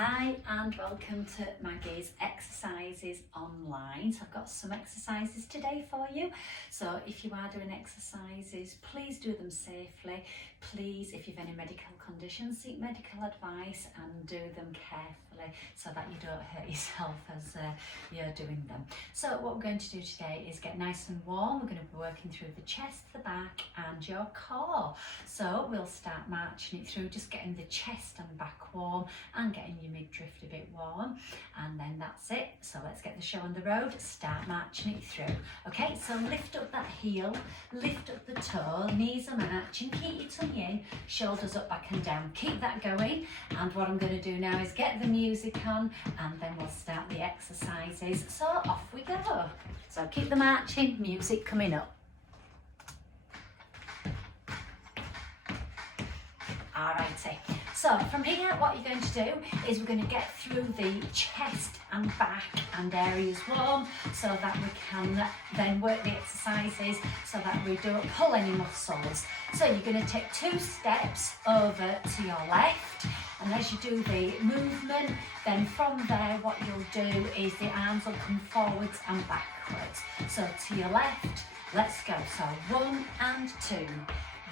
Hi and welcome to Maggie's Exercises Online. So I've got some exercises today for you. So if you are doing exercises, please do them safely. Please, if you've any medical conditions, seek medical advice and do them carefully so that you don't hurt yourself as you're doing them. So what we're going to do today is get nice and warm. We're going to be working through the chest, the back and your core. So we'll start marching it through, just getting the chest and back warm and getting your midriff a bit warm, and then that's it. So let's get the show on the road, start marching it through. Okay, so lift up that heel, lift up the toe, knees are marching, keep your tummy in, shoulders up, back and down. Keep that going, and what I'm going to do now is get the music on and then we'll start the exercises. So off we go. So keep the marching, music coming up. Alrighty, so from here what you're going to do is we're going to get through the chest and back and areas warm so that we can then work the exercises so that we don't pull any muscles. So you're going to take 2 steps over to your left, and as you do the movement, then from there what you'll do is the arms will come forwards and backwards. So to your left, let's go. So 1 and 2.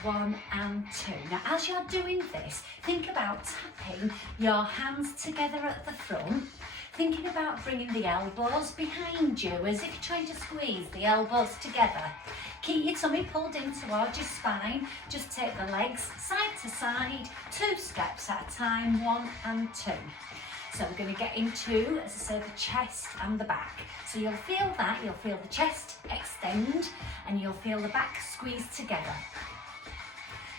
1 and 2. Now as you're doing this, think about tapping your hands together at the front, thinking about bringing the elbows behind you as if you're trying to squeeze the elbows together. Keep your tummy pulled in towards your spine, just take the legs side to side, 2 steps at a time, 1 and 2. So we're going to get into, as I say, the chest and the back. So you'll feel that, you'll feel the chest extend and you'll feel the back squeeze together.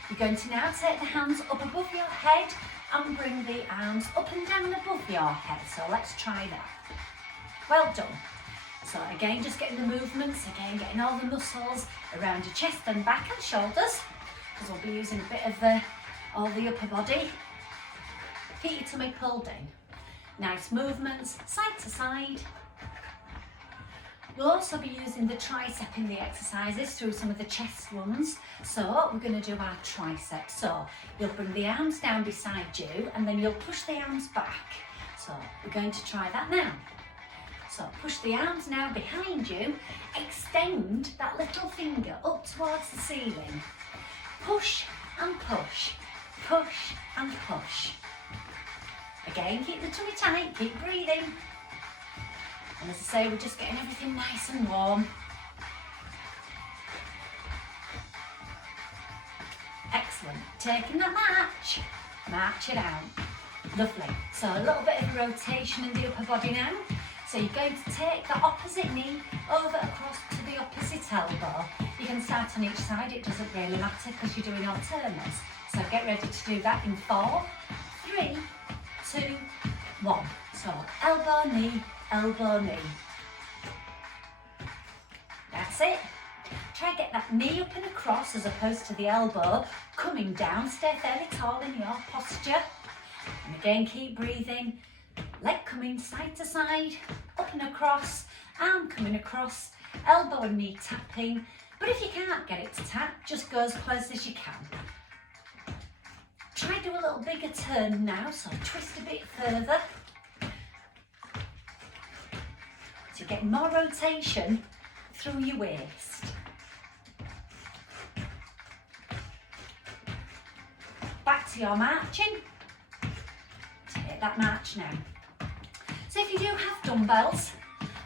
You're going to now take the hands up above your head and bring the arms up and down above your head. So let's try that. Well done. So again, just getting the movements, again, getting all the muscles around your chest and back and shoulders, because we'll be using a bit of all the upper body. Keep your tummy pulled in. Nice movements, side to side. We'll also be using the tricep in the exercises through some of the chest ones. So we're going to do our tricep. So you'll bring the arms down beside you and then you'll push the arms back. So we're going to try that now. So push the arms now behind you, extend that little finger up towards the ceiling. Push and push, push and push. Again, keep the tummy tight, keep breathing. And as I say, we're just getting everything nice and warm. Excellent. Taking that march it out. Lovely. So a little bit of rotation in the upper body now. So you're going to take the opposite knee over across to the opposite elbow. You can start on each side, it doesn't really matter because you're doing alternates. So get ready to do that in 4, 3, 2, 1. So elbow, knee, elbow, knee. That's it. Try and get that knee up and across as opposed to the elbow coming down. Stay fairly tall in your posture. And again, keep breathing. Leg coming side to side, up and across, arm coming across, elbow and knee tapping. But if you can't get it to tap, just go as close as you can. Try to do a little bigger turn now, so twist a bit further. To get more rotation through your waist. Back to your marching. Take that march now. So if you do have dumbbells,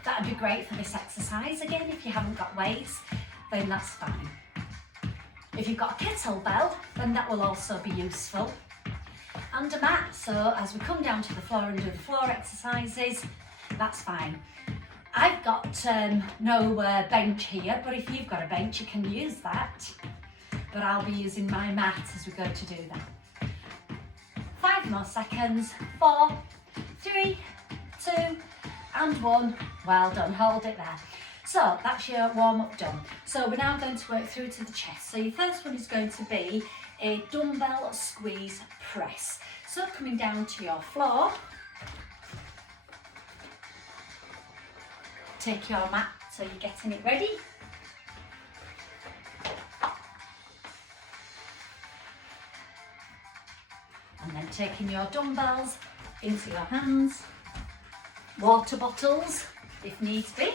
that would be great for this exercise. Again, if you haven't got weights, then that's fine. If you've got a kettlebell, then that will also be useful. And a mat, so as we come down to the floor and do the floor exercises, that's fine. I've got no bench here, but if you've got a bench, you can use that. But I'll be using my mat as we go to do that. 5 more seconds. 4, 3, 2, and 1. Well done, hold it there. So that's your warm-up done. So we're now going to work through to the chest. So your first one is going to be a dumbbell squeeze press. So coming down to your floor, take your mat so you're getting it ready. And then taking your dumbbells into your hands, water bottles if needs be.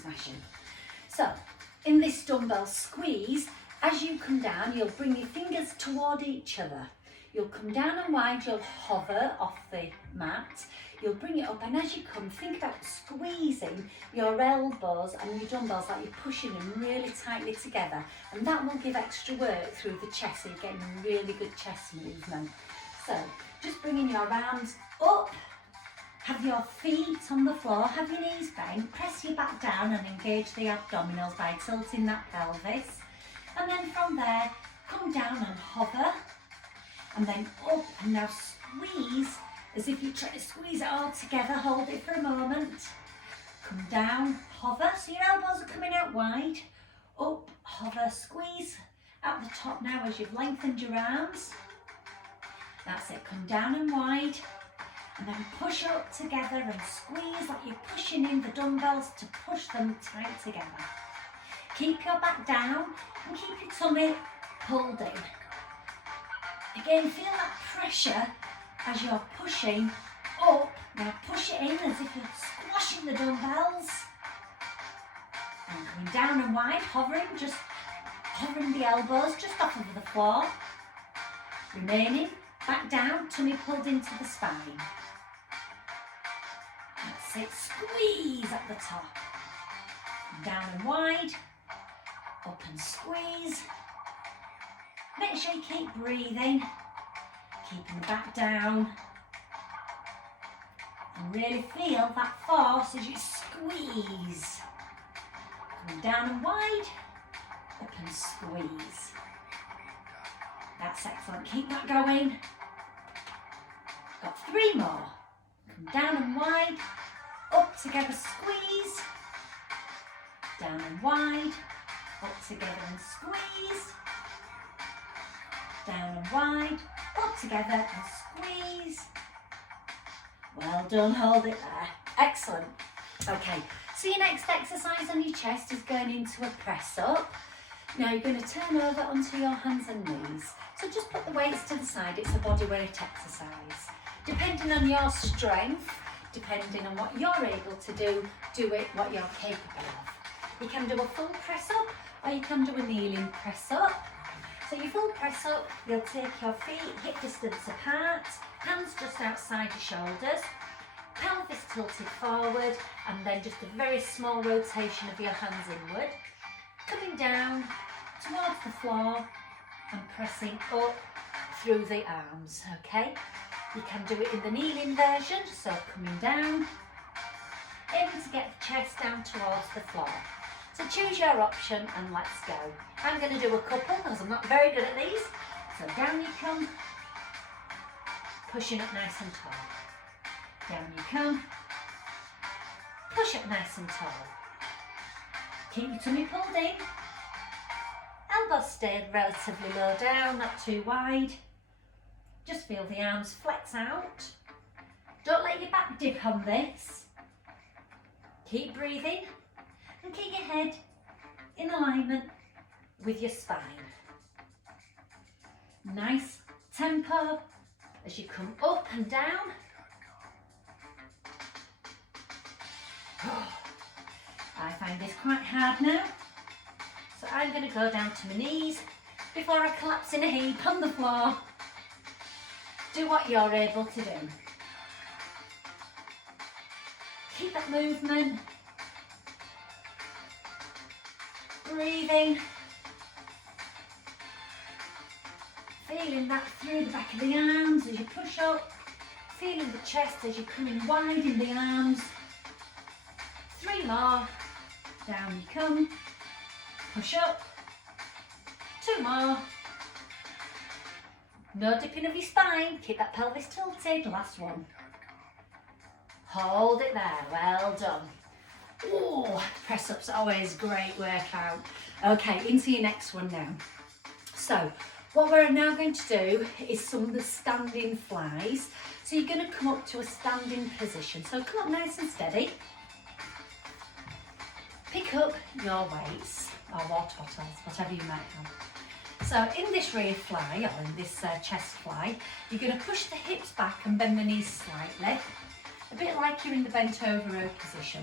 Smashing. So, in this dumbbell squeeze, as you come down, you'll bring your fingers toward each other. You'll come down and wide, you'll hover off the mat. You'll bring it up, and as you come, think about squeezing your elbows and your dumbbells like you're pushing them really tightly together, and that will give extra work through the chest, so you're getting a really good chest movement. So just bringing your arms up, have your feet on the floor, have your knees bent, press your back down and engage the abdominals by tilting that pelvis, and then from there come down and hover, and then up, and now squeeze as if you're trying to squeeze it all together. Hold it for a moment. Come down, hover, so your elbows are coming out wide. Up, hover, squeeze at the top now as you've lengthened your arms. That's it, come down and wide. And then push up together and squeeze like you're pushing in the dumbbells to push them tight together. Keep your back down and keep your tummy pulled in. Again, feel that pressure as you're pushing up. Now push it in as if you're squashing the dumbbells. And coming down and wide, just hovering the elbows just off of the floor. Remaining, back down, tummy pulled into the spine. That's it, squeeze at the top. Down and wide, up and squeeze. Make sure you keep breathing. Keeping the back down, and really feel that force as you squeeze. Coming down and wide, up and squeeze. That's excellent, keep that going. Got 3 more. Come down and wide, up together, squeeze. Down and wide, up together and squeeze. Down and wide, up together and squeeze. Well done, hold it there. Excellent. Okay, so your next exercise on your chest is going into a press up. Now you're going to turn over onto your hands and knees. So just put the weights to the side, it's a body weight exercise. Depending on your strength, depending on what you're able to do it what you're capable of. You can do a full press up or you can do a kneeling press up. So your full press up, you'll take your feet hip distance apart, hands just outside your shoulders, pelvis tilted forward, and then just a very small rotation of your hands inward, coming down towards the floor and pressing up through the arms, okay? You can do it in the kneeling version, so coming down, aiming to get the chest down towards the floor. So choose your option and let's go. I'm going to do a couple because I'm not very good at these. So down you come, pushing up nice and tall. Down you come, push up nice and tall. Keep your tummy pulled in. Elbows stayed relatively low down, not too wide. Just feel the arms flex out. Don't let your back dip on this. Keep breathing. And keep your head in alignment with your spine. Nice tempo as you come up and down. I find this quite hard now, so I'm going to go down to my knees before I collapse in a heap on the floor. Do what you're able to do. Keep that movement. Breathing, feeling that through the back of the arms as you push up, feeling the chest as you're coming wide in the arms. 3 more, down you come, push up, 2 more, no dipping of your spine, keep that pelvis tilted, last one. Hold it there, well done. Oh, press up's always a great workout. Okay, into your next one now. So what we're now going to do is some of the standing flies. So you're going to come up to a standing position. So come up nice and steady. Pick up your weights or water bottles, whatever you might have. So in this rear fly, or in this chest fly, you're going to push the hips back and bend the knees slightly, a bit like you're in the bent over row position,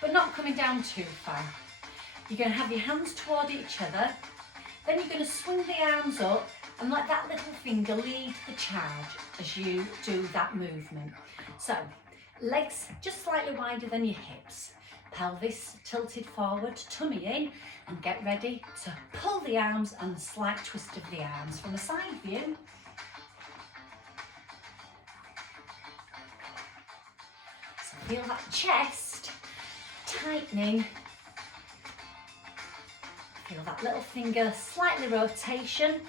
but not coming down too far. You're going to have your hands toward each other, then you're going to swing the arms up and let that little finger lead the charge as you do that movement. So legs just slightly wider than your hips, pelvis tilted forward, tummy in, and get ready to pull the arms and a slight twist of the arms from a side view. So feel that chest tightening. Feel that little finger slightly rotation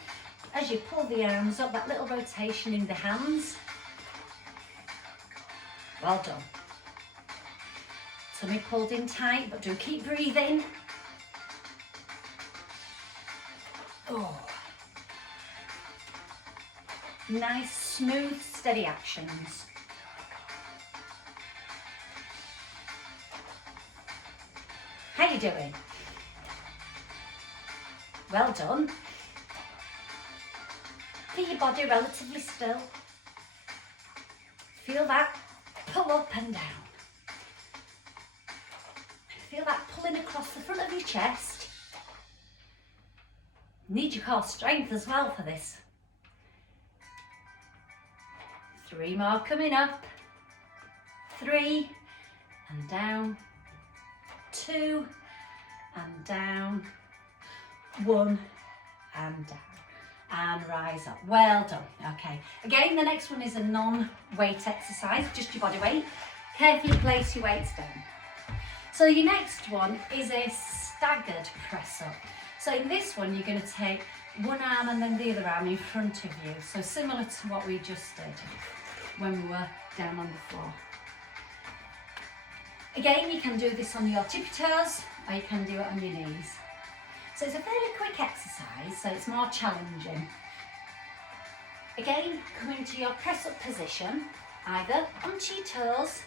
as you pull the arms up, that little rotation in the hands. Well done. Tummy pulled in tight, but do keep breathing. Oh. Nice, smooth, steady actions. How you doing? Well done. Keep your body relatively still. Feel that pull up and down. Feel that pulling across the front of your chest. Need your core strength as well for this. 3 more coming up. 3 and down. 2 and down. 1 and down. And rise up. Well done. Okay. Again, the next one is a non-weight exercise, just your body weight. Carefully place your weights down. So your next one is a staggered press up. So in this one, you're going to take one arm and then the other arm in front of you. So similar to what we just did when we were down on the floor. Again, you can do this on your tippy toes or you can do it on your knees. So it's a fairly quick exercise, so it's more challenging. Again, come into your press up position, either onto your toes,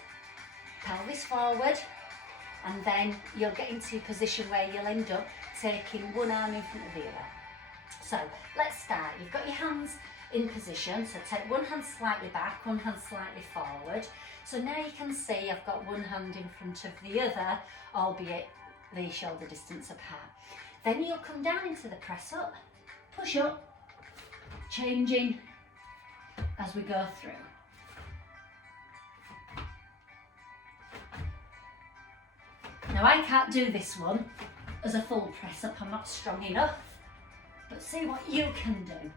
pelvis forward, and then you'll get into a position where you'll end up taking one arm in front of the other. So let's start. You've got your hands in position, so take one hand slightly back, one hand slightly forward. So now you can see I've got one hand in front of the other, albeit the shoulder distance apart. Then you'll come down into the press up, push up, changing as we go through. Now I can't do this one as a full press up, I'm not strong enough, but see what you can do.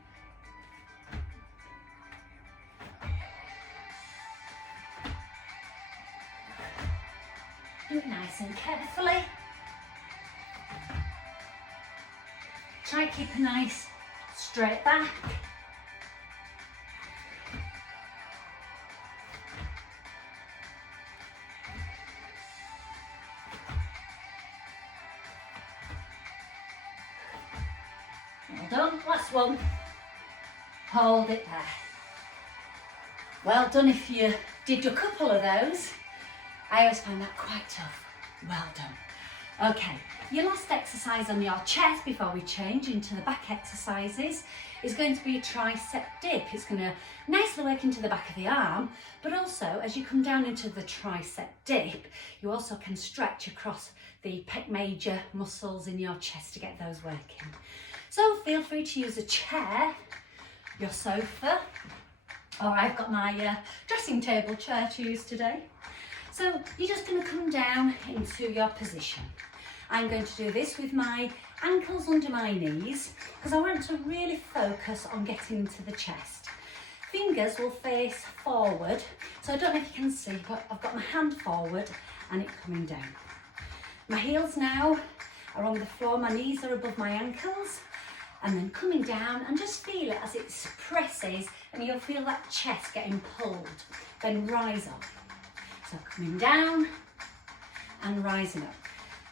Do it nice and carefully. Try to keep a nice straight back. Well done, last one. Hold it there. Well done if you did a couple of those. I always find that quite tough. Well done. Okay, your last exercise on your chest before we change into the back exercises is going to be a tricep dip. It's going to nicely work into the back of the arm, but also as you come down into the tricep dip, you also can stretch across the pec major muscles in your chest to get those working. So feel free to use a chair, your sofa, or I've got my dressing table chair to use today. So you're just going to come down into your position. I'm going to do this with my ankles under my knees because I want to really focus on getting into the chest. Fingers will face forward, so I don't know if you can see, but I've got my hand forward and it coming down. My heels now are on the floor, my knees are above my ankles, and then coming down, and just feel it as it presses and you'll feel that chest getting pulled. Then rise up. So coming down and rising up.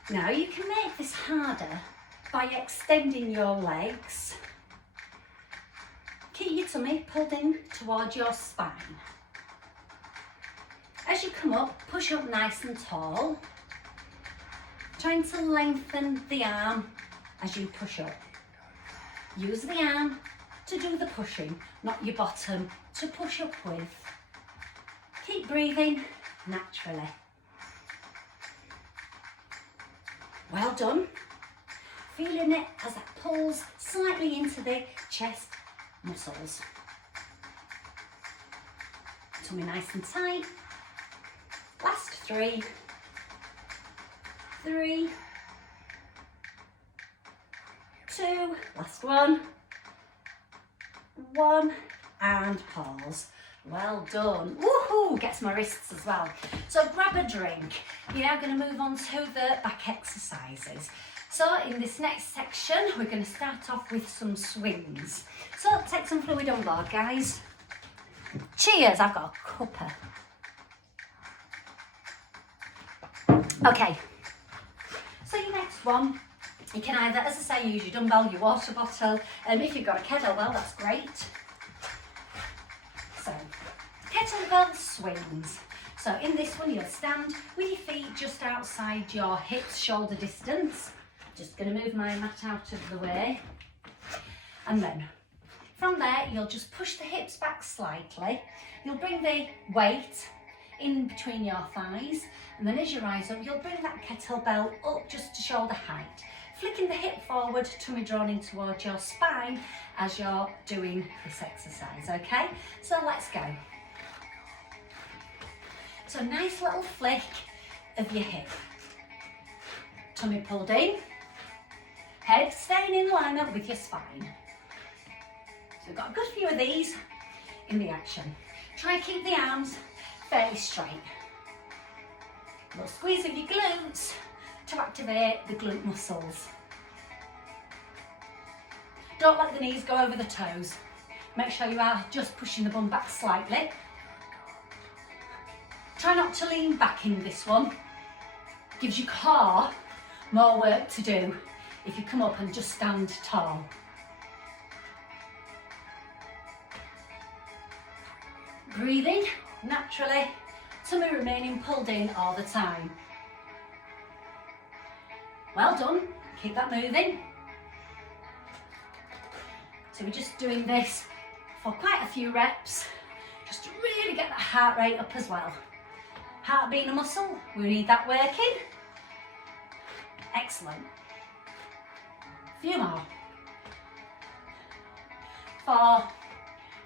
Now you can make this harder by extending your legs. Keep your tummy pulled in towards your spine. As you come up, push up nice and tall. Trying to lengthen the arm as you push up. Use the arm to do the pushing, not your bottom to push up with. Keep breathing naturally. Well done. Feeling it as it pulls slightly into the chest muscles. Tummy nice and tight. Last 3, 3, 2, last 1, and pause. Well done. Woohoo! Gets my wrists as well. So grab a drink. You're now going to move on to the back exercises. So in this next section, we're going to start off with some swings. So take some fluid on board, guys. Cheers, I've got a cuppa. Okay, so your next one, you can either, as I say, use your dumbbell, your water bottle, and if you've got a kettlebell, that's great. So, kettlebell swings. So in this one, you'll stand with your feet just outside your hips, shoulder distance. Just going to move my mat out of the way. And then from there, you'll just push the hips back slightly. You'll bring the weight in between your thighs, and then as you rise up, you'll bring that kettlebell up just to shoulder height, flicking the hip forward, tummy drawn in towards your spine as you're doing this exercise, okay? So let's go. So nice little flick of your hip. Tummy pulled in, head staying in alignment with your spine. So we've got a good few of these in the action. Try and keep the arms fairly straight. A little squeeze of your glutes to activate the glute muscles. Don't let the knees go over the toes. Make sure you are just pushing the bum back slightly. Try not to lean back in this one. Gives your core more work to do if you come up and just stand tall. Breathing naturally, tummy remaining pulled in all the time. Well done, keep that moving. So we're just doing this for quite a few reps, just to really get that heart rate up as well. Heart being a muscle, we need that working. Excellent. A few more. 4,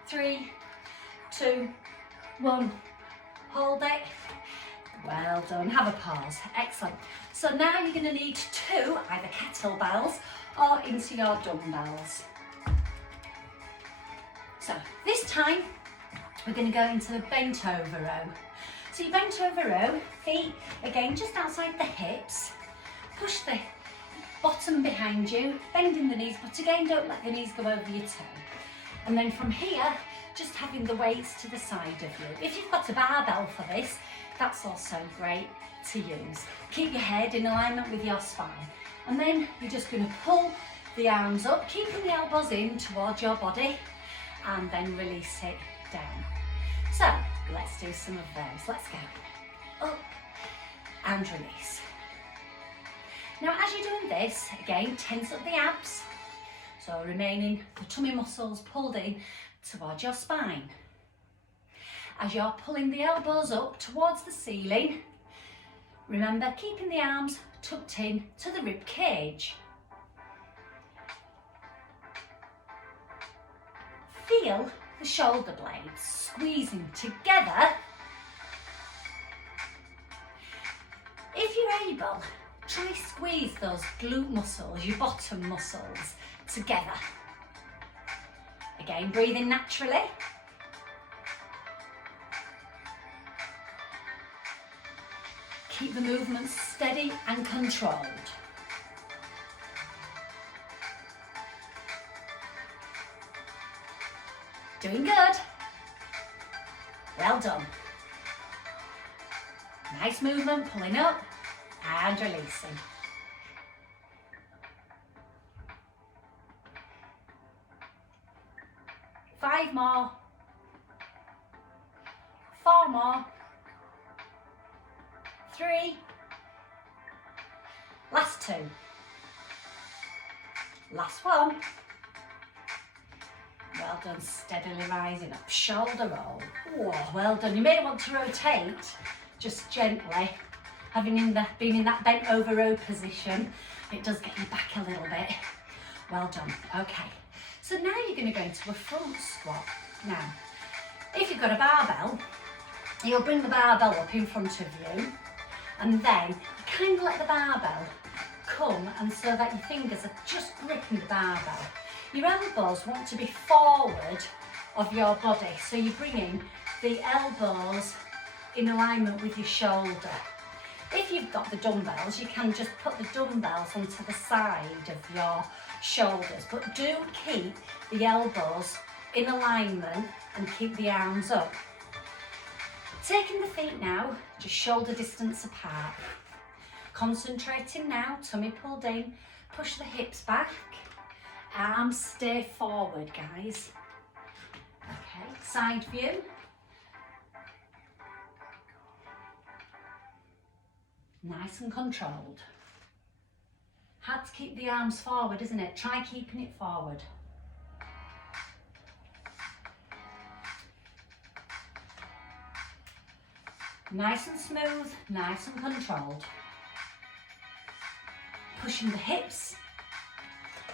3, 2, 1, hold it. Well done, have a pause, excellent. So now you're going to need 2 either kettlebells or into your dumbbells. So this time we're going to go into the bent over row. So you bent over row, feet again just outside the hips, push the bottom behind you, bending the knees, but again don't let the knees go over your toe. And then from here, just having the weights to the side of you. If you've got a barbell for this, that's also great to use. Keep your head in alignment with your spine. And then you're just going to pull the arms up, keeping the elbows in towards your body, and then release it down. So let's do some of those. Let's go. Up and release. Now as you're doing this, again, tense up the abs. So remaining the tummy muscles pulled in towards your spine. As you're pulling the elbows up towards the ceiling, remember keeping the arms tucked in to the rib cage. Feel the shoulder blades squeezing together. If you're able, try squeeze those glute muscles, your bottom muscles, together. Again, breathing naturally. Keep the movement steady and controlled. Doing good. Well done. Nice movement, pulling up and releasing. Five more. 4 more. 3. Last 2. Last 1. Well done, steadily rising up, shoulder roll. Oh, well done. You may want to rotate just gently. Been in that bent over row position, it does get you back a little bit. Well done. Okay, so now you're going to go into a front squat. Now, if you've got a barbell, you'll bring the barbell up in front of you, and then kind of let the barbell come, and so that your fingers are just gripping the barbell. Your elbows want to be forward of your body, so you're bringing the elbows in alignment with your shoulder. If you've got the dumbbells, you can just put the dumbbells onto the side of your shoulders, but do keep the elbows in alignment and keep the arms up. Taking the feet now, just shoulder distance apart. Concentrating now, tummy pulled in, push the hips back, arms stay forward, guys. Okay, side view. Nice and controlled. Hard to keep the arms forward, isn't it? Try keeping it forward. Nice and smooth, nice and controlled. Pushing the hips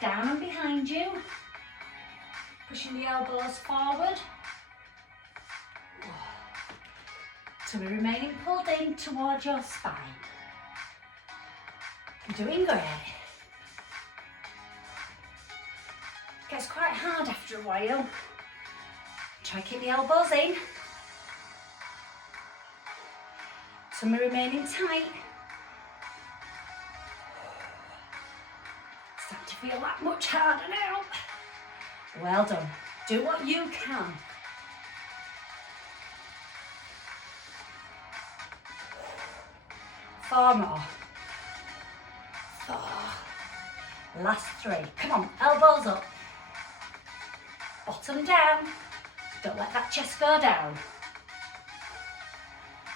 down and behind you. Pushing the elbows forward. Tummy remaining pulled in towards your spine. You're doing great. Gets quite hard after a while. Try to keep the elbows in. Tummy remaining tight. Start to feel that much harder now. Well done. Do what you can. Four more. Four. Last three. Come on, elbows up. Bottom down. Don't let that chest go down.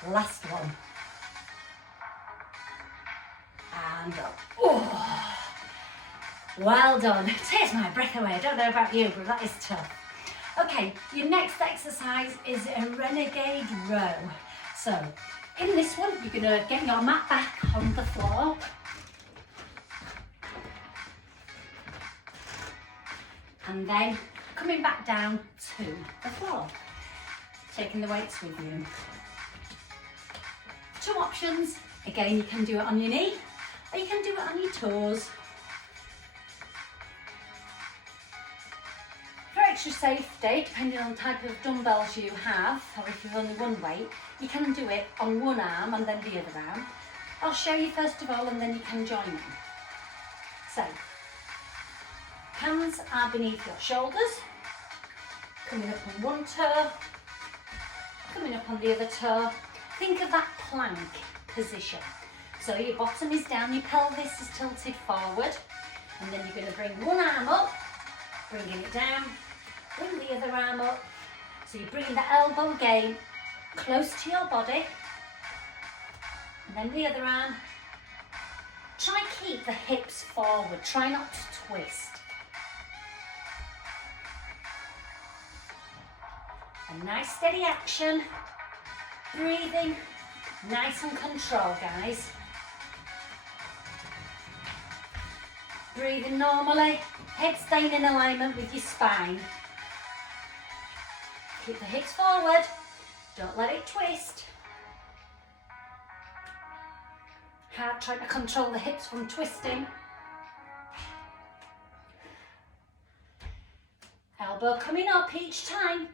Last one. And up. Oh. Well done. Takes my breath away. I don't know about you, but that is tough. Okay, your next exercise is a renegade row. So, in this one, you're going to get your mat back on the floor. And then coming back down to the floor. Taking the weights with you. Two options. Again, you can do it on your knee, or you can do it on your toes. For extra safety, depending on the type of dumbbells you have, or if you've only one weight, you can do it on one arm and then the other arm. I'll show you first of all, and then you can join in. So, hands are beneath your shoulders, coming up on one toe, coming up on the other toe. Think of that plank position. So your bottom is down, your pelvis is tilted forward, and then you're going to bring one arm up, bringing it down, bring the other arm up. So you're bringing the elbow again close to your body, and then the other arm. Try keep the hips forward, try not to twist. A nice steady action, breathing, nice and controlled, guys. Breathing normally, head staying in alignment with your spine. Keep the hips forward, don't let it twist. Hard trying to control the hips from twisting. Elbow coming up each time.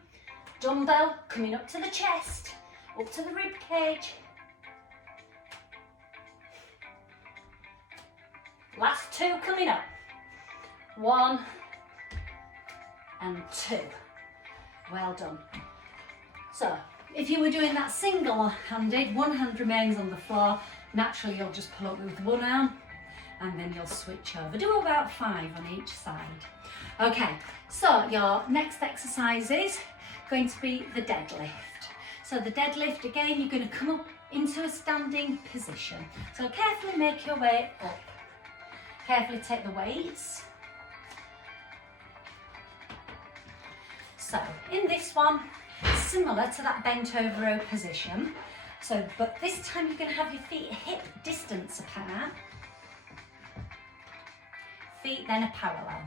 Dumbbell coming up to the chest, up to the rib cage. Last two coming up. 1 and 2. Well done. So, if you were doing that single-handed, one hand remains on the floor, naturally you'll just pull up with one arm and then you'll switch over. Do about 5 on each side. Okay, so your next exercise is going to be the deadlift. So the deadlift, again, you're going to come up into a standing position. So carefully make your way up. Carefully take the weights. So in this one, similar to that bent over row position. So, but this time you're going to have your feet hip distance apart. Feet then are parallel.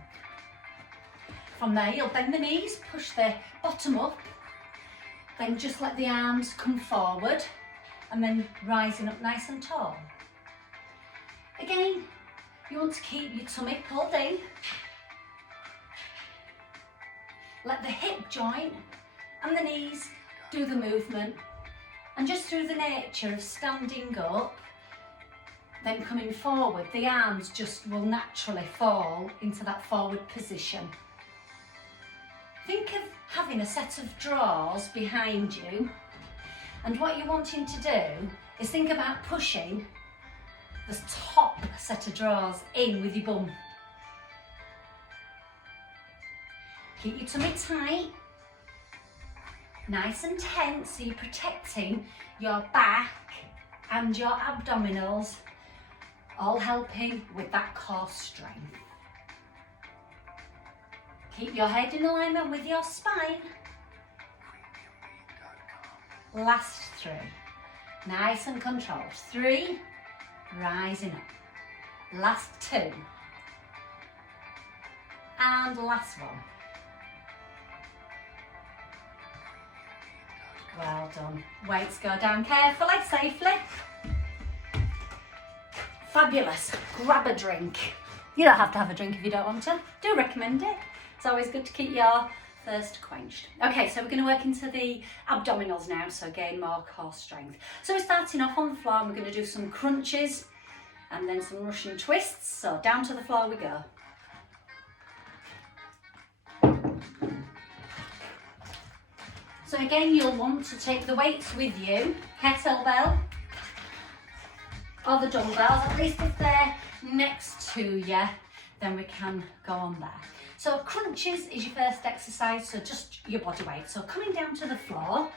From there you'll bend the knees, push the bottom up, then just let the arms come forward and then rising up nice and tall. Again, you want to keep your tummy pulled in. Let the hip joint and the knees do the movement, and just through the nature of standing up, then coming forward, the arms just will naturally fall into that forward position. Think of having a set of drawers behind you, and what you're wanting to do is think about pushing the top set of drawers in with your bum. Keep your tummy tight, nice and tense, so you're protecting your back and your abdominals, all helping with that core strength. Keep your head in alignment with your spine. Last 3, nice and controlled. 3, rising up. Last 2. And last 1. Well done. Weights go down carefully, safely. Fabulous. Grab a drink. You don't have to have a drink if you don't want to. Do recommend it. It's always good to keep your thirst quenched. Okay, so we're going to work into the abdominals now, so gain more core strength. So we're starting off on the floor and we're going to do some crunches and then some Russian twists. So down to the floor we go. So again, you'll want to take the weights with you, kettlebell or the dumbbells, at least if they're next to you, then we can go on there. So crunches is your first exercise, so just your body weight. So coming down to the floor,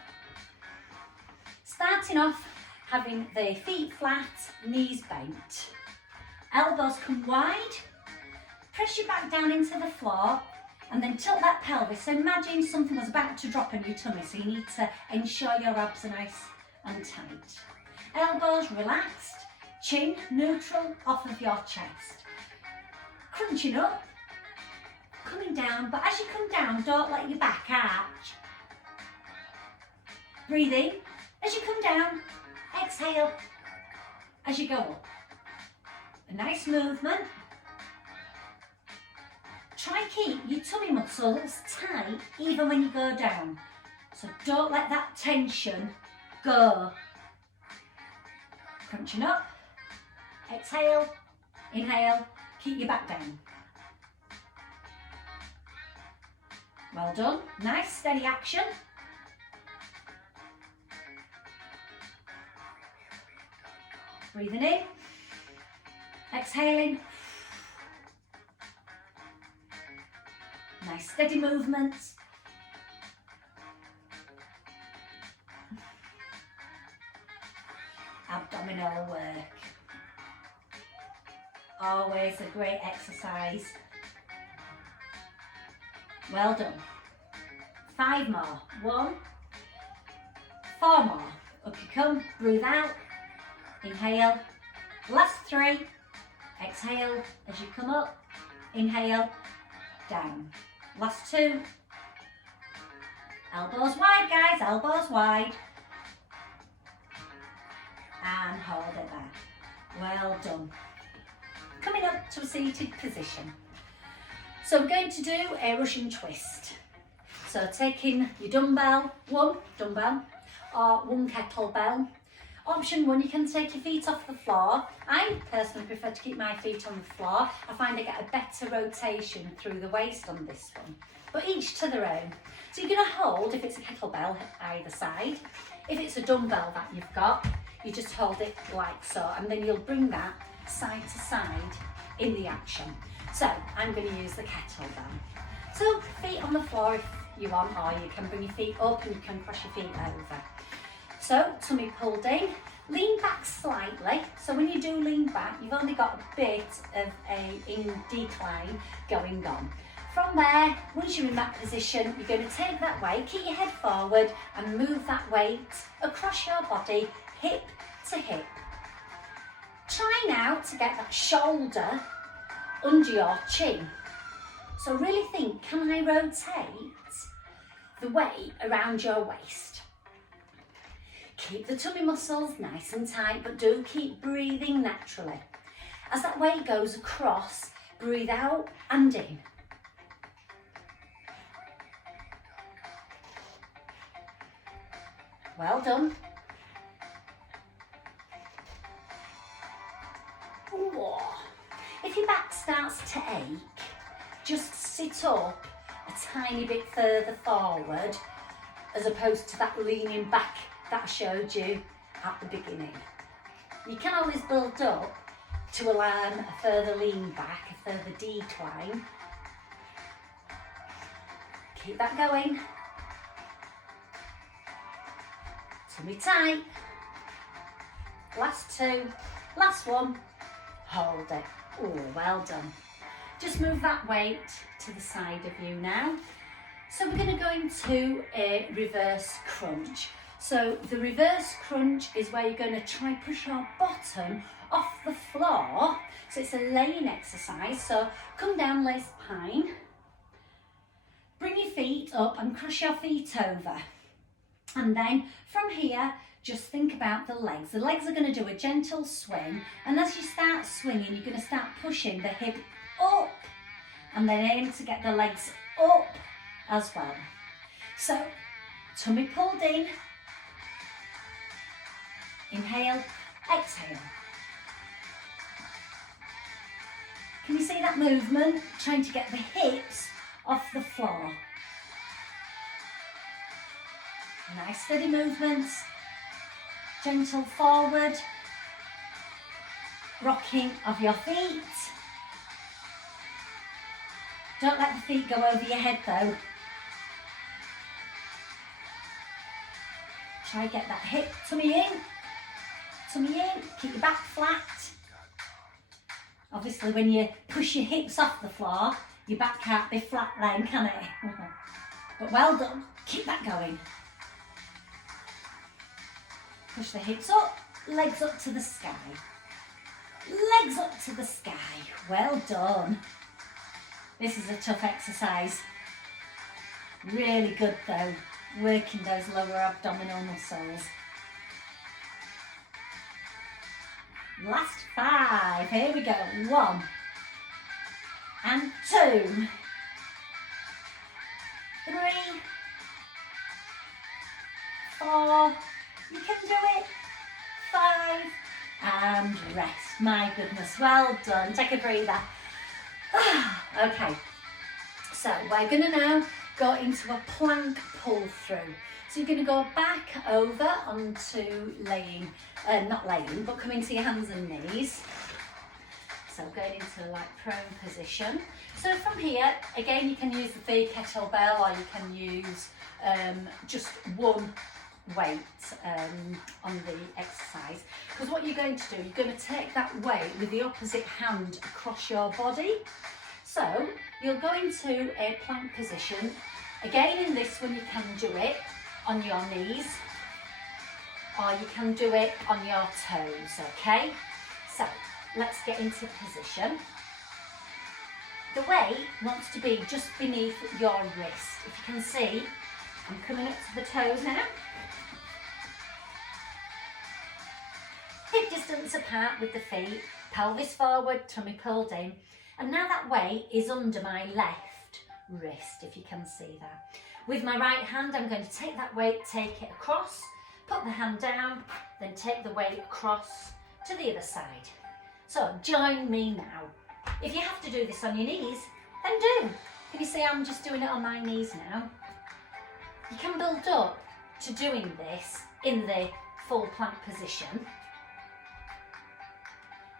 starting off having the feet flat, knees bent, elbows come wide, press your back down into the floor, and then tilt that pelvis. So imagine something was about to drop on your tummy, so you need to ensure your abs are nice and tight. Elbows relaxed, chin neutral off of your chest. Crunching up, coming down, but as you come down, don't let your back arch. Breathe in as you come down, exhale as you go up. A nice movement. Try keep your tummy muscles tight even when you go down. So don't let that tension go. Crunching up, exhale, inhale, keep your back down. Well done, nice steady action. Breathing in, exhaling. Nice steady movements. Abdominal work. Always a great exercise. Well done. 5 more. 1, 4 more. Up you come, breathe out, inhale. Last 3, exhale as you come up, inhale, down. Last 2. Elbows wide, guys, elbows wide. And hold it there. Well done. Coming up to a seated position. So we're going to do a Russian twist. So taking your dumbbell, 1 dumbbell or 1 kettlebell. Option 1, you can take your feet off the floor. I personally prefer to keep my feet on the floor. I find I get a better rotation through the waist on this one. But each to their own. So you're going to hold, if it's a kettlebell, either side. If it's a dumbbell that you've got, you just hold it like so, and then you'll bring that side to side in the action. So I'm going to use the kettlebell. So feet on the floor if you want, or you can bring your feet up and you can cross your feet over. So tummy pulled in, lean back slightly. So when you do lean back, you've only got a bit of a decline going on. from there, once you're in that position, you're going to take that weight, keep your head forward and move that weight across your body, hip to hip. Try now to get that shoulder under your chin. So really think, can I rotate the weight around your waist? Keep the tummy muscles nice and tight, but do keep breathing naturally. As that weight goes across, breathe out and in. Well done. Ooh. If your back starts to ache, just sit up a tiny bit further forward as opposed to that leaning back that I showed you at the beginning. You can always build up to allow a further lean back, a further decline. Keep that going. Tummy tight. Last two, last one. Hold it. Oh, well done. Just move that weight to the side of you now. So we're going to go into a reverse crunch. So the reverse crunch is where you're going to try push your bottom off the floor. So it's a laying exercise. So come down, lay supine. Bring your feet up and cross your feet over. And then from here, just think about the legs. The legs are going to do a gentle swing. And as you start swinging, you're going to start pushing the hip up. And then aim to get the legs up as well. So, tummy pulled in. Inhale, exhale. Can you see that movement? Trying to get the hips off the floor. Nice steady movements. Gentle forward. Rocking of your feet. Don't let the feet go over your head though. Try get that hip, tummy in, keep your back flat. Obviously when you push your hips off the floor, your back can't be flat then, can it? But well done, keep that going. Push the hips up, legs up to the sky. Legs up to the sky, well done. This is a tough exercise. Really good though, working those lower abdominal muscles. Last 5, here we go. 1 and 2, 3, 4, you can do it, 5, and rest. My goodness, well done. Take a breather. Okay, so we're going to now go into a plank pull through. So you're going to go back over onto laying, not laying, but coming to your hands and knees. So going into like prone position. So from here, again, you can use the kettlebell or you can use just one weight on the exercise. Because what you're going to do, you're going to take that weight with the opposite hand across your body. So you'll go into a plank position. Again, in this one, you can do it on your knees or you can do it on your toes, okay? So let's get into position. The weight wants to be just beneath your wrist. If you can see, I'm coming up to the toes now. Hip distance apart with the feet, pelvis forward, tummy pulled in. And now that weight is under my left wrist, if you can see that. With my right hand, I'm going to take that weight, take it across, put the hand down, then take the weight across to the other side. So join me now. If you have to do this on your knees, then do. Can you see I'm just doing it on my knees now? You can build up to doing this in the full plank position.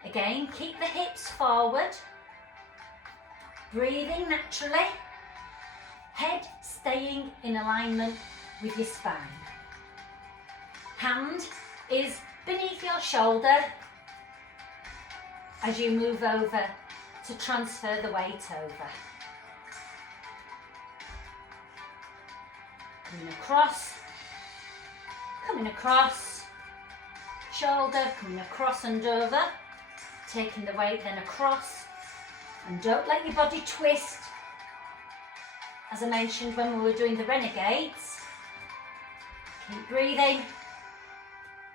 Again, keep the hips forward. Breathing naturally, head staying in alignment with your spine. Hand is beneath your shoulder as you move over to transfer the weight over. coming across, shoulder, coming across and over, taking the weight then across, and don't let your body twist. As I mentioned when we were doing the renegades, keep breathing.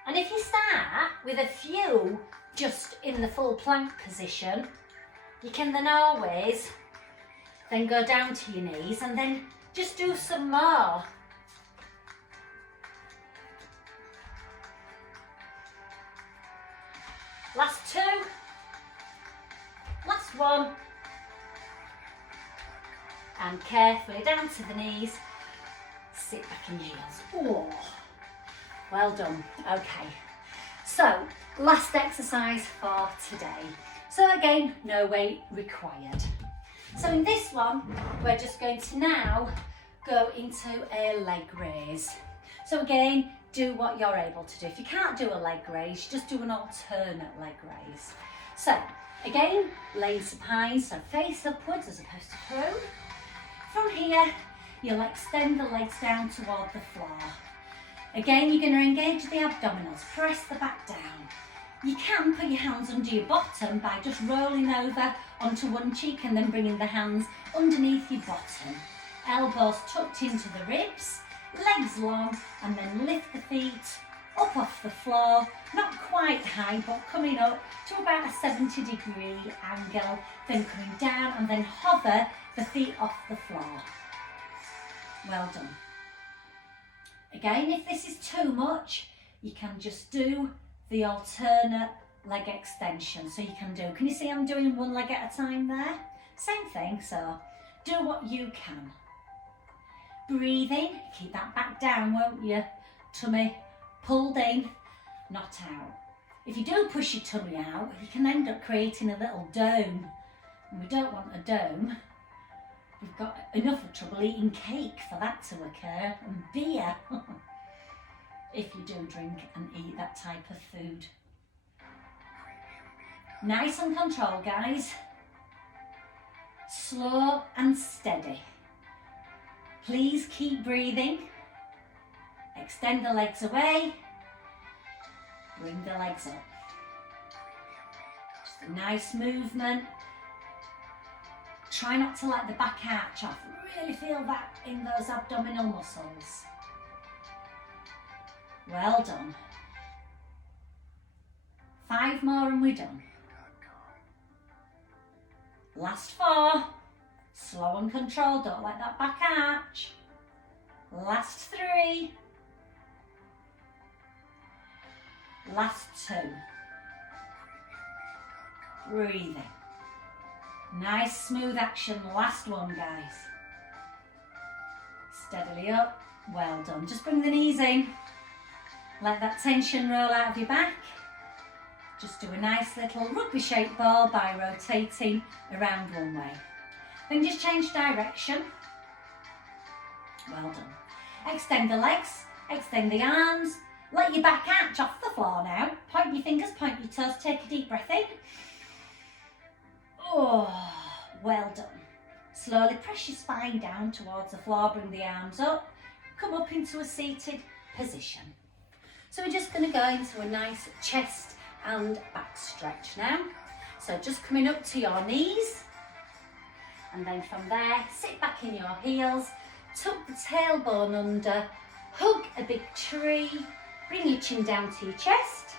And if you start with a few just in the full plank position, you can then always then go down to your knees and then just do some more. Last two, last one, and carefully down to the knees, sit back in your heels. Oh, well done. Okay, so last exercise for today. So again, no weight required. So in this one, we're just going to now go into a leg raise. So again, do what you're able to do. If you can't do a leg raise, just do an alternate leg raise. So again, legs supine, so face upwards as opposed to prone. From here, you'll extend the legs down toward the floor. Again, you're going to engage the abdominals, press the back down. You can put your hands under your bottom by just rolling over onto one cheek and then bringing the hands underneath your bottom. Elbows tucked into the ribs, legs long, and then lift the feet up off the floor, not quite high, but coming up to about a 70-degree angle, then coming down and then hover the feet off the floor. Well done. Again, if this is too much, you can just do the alternate leg extension. So you can you see I'm doing one leg at a time there? Same thing, so do what you can. Breathing, keep that back down, won't you? Tummy pulled in, not out. If you do push your tummy out, you can end up creating a little dome. And we don't want a dome. We've got enough of trouble eating cake for that to occur, and beer, if you do drink and eat that type of food. Nice and controlled, guys. Slow and steady. Please keep breathing. Extend the legs away. Bring the legs up. Just a nice movement. Try not to let the back arch off. Really feel that in those abdominal muscles. Well done. 5 more and we're done. Last 4. Slow and controlled, don't let that back arch. Last 3. Last 2. Breathing. Nice smooth action, last one, guys. Steadily up, well done. Just bring the knees in. Let that tension roll out of your back. Just do a nice little rugby shaped ball by rotating around one way. Then just change direction. Well done. Extend the legs, extend the arms. Let your back arch off the floor now. Point your fingers, point your toes, take a deep breath in. Oh, well done. Slowly press your spine down towards the floor, bring the arms up, come up into a seated position. So we're just going to go into a nice chest and back stretch now. So just coming up to your knees, and then from there, sit back in your heels, tuck the tailbone under, hug a big tree, bring your chin down to your chest,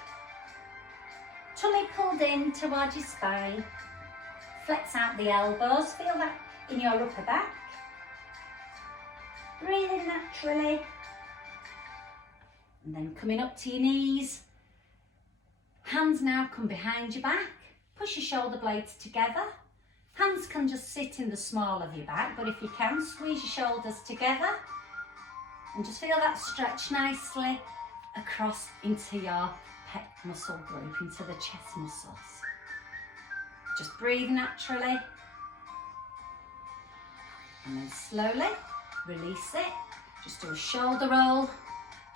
tummy pulled in towards your spine. Flex out the elbows, feel that in your upper back. Breathe in naturally. And then coming up to your knees. Hands now come behind your back. Push your shoulder blades together. Hands can just sit in the small of your back, but if you can, squeeze your shoulders together. And just feel that stretch nicely across into your pec muscle group, into the chest muscles. Just breathe naturally, and then slowly release it. Just do a shoulder roll,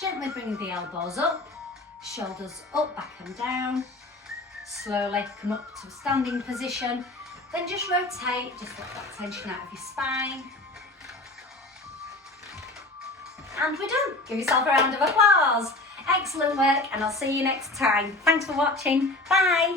gently bring the elbows up, shoulders up, back and down. Slowly come up to a standing position, then just rotate, just let that tension out of your spine. and we're done. Give yourself a round of applause. Excellent work, and I'll see you next time. Thanks for watching. Bye.